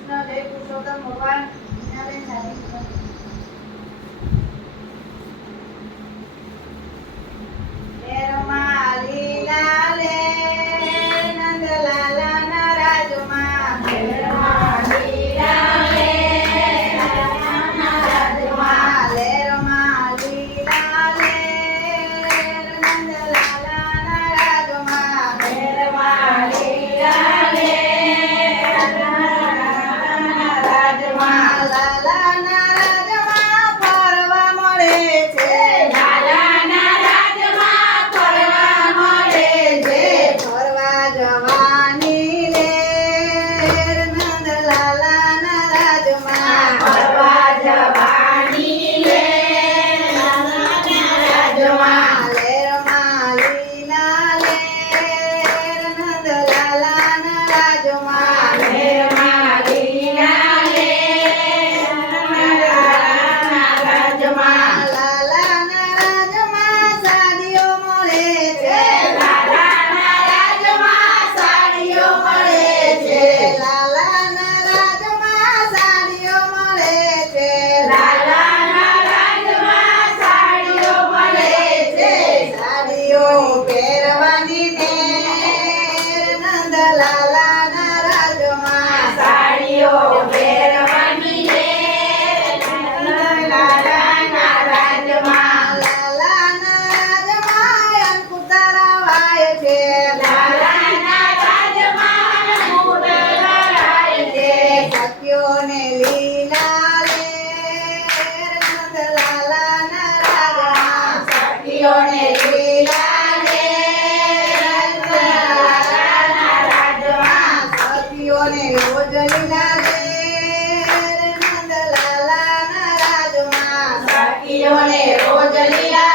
કૃષ્ણ જય પુરુષોત્તમ ભગવાન મીનાબેન સાહેબ લેરમાં લીલા લે નંદલાલાના રાજમાં લેરમાં લીલા લે નંદલાલાના રાજમાં લેરમાં લીલા લે નંદલાલાના રાજમાં લેરમાં લીલા લે નંદલાલાના રાજમાં લાલાના રાજમાં ફરવા મળે છે લાલાના રાજમાં ફરવા મળે છે ફરવા જવાની લેર નંદલાલાના રાજમાં ફરવા જવાની લેર નંદલાલાના રાજમાં લેરમાં લીલા લેર નંદલાલાના રાજમાં લેરમાં લીલા લેર નંદલાલાના રાજમાં લાલાના રાજમાં સાડીઓ મળે છે લાલાના રાજમાં સાડીઓ મળે છે લાલાના રાજમાં સાડીઓ મળે છે લાલાના રાજમાં સાડીઓ મળે છે સાડીઓ પહેરવાની ને નંદલાલાના રાજમાં સાડીઓ પહેરવાની ને નંદલાલાના રાજમાં લાલાના રાજમાં અંકુતરા વાય છે લાલાના રાજમાં અંકુતરા વાય છે સત્યોને લીલા લેર નંદલાલાના રાજમાં સત્યોને લીલા લેર નંદલાલાના રાજમાં સત્યોને રોજ લીલા લેર નંદલાલાના રાજમાં સખીઓને રોજ લીલા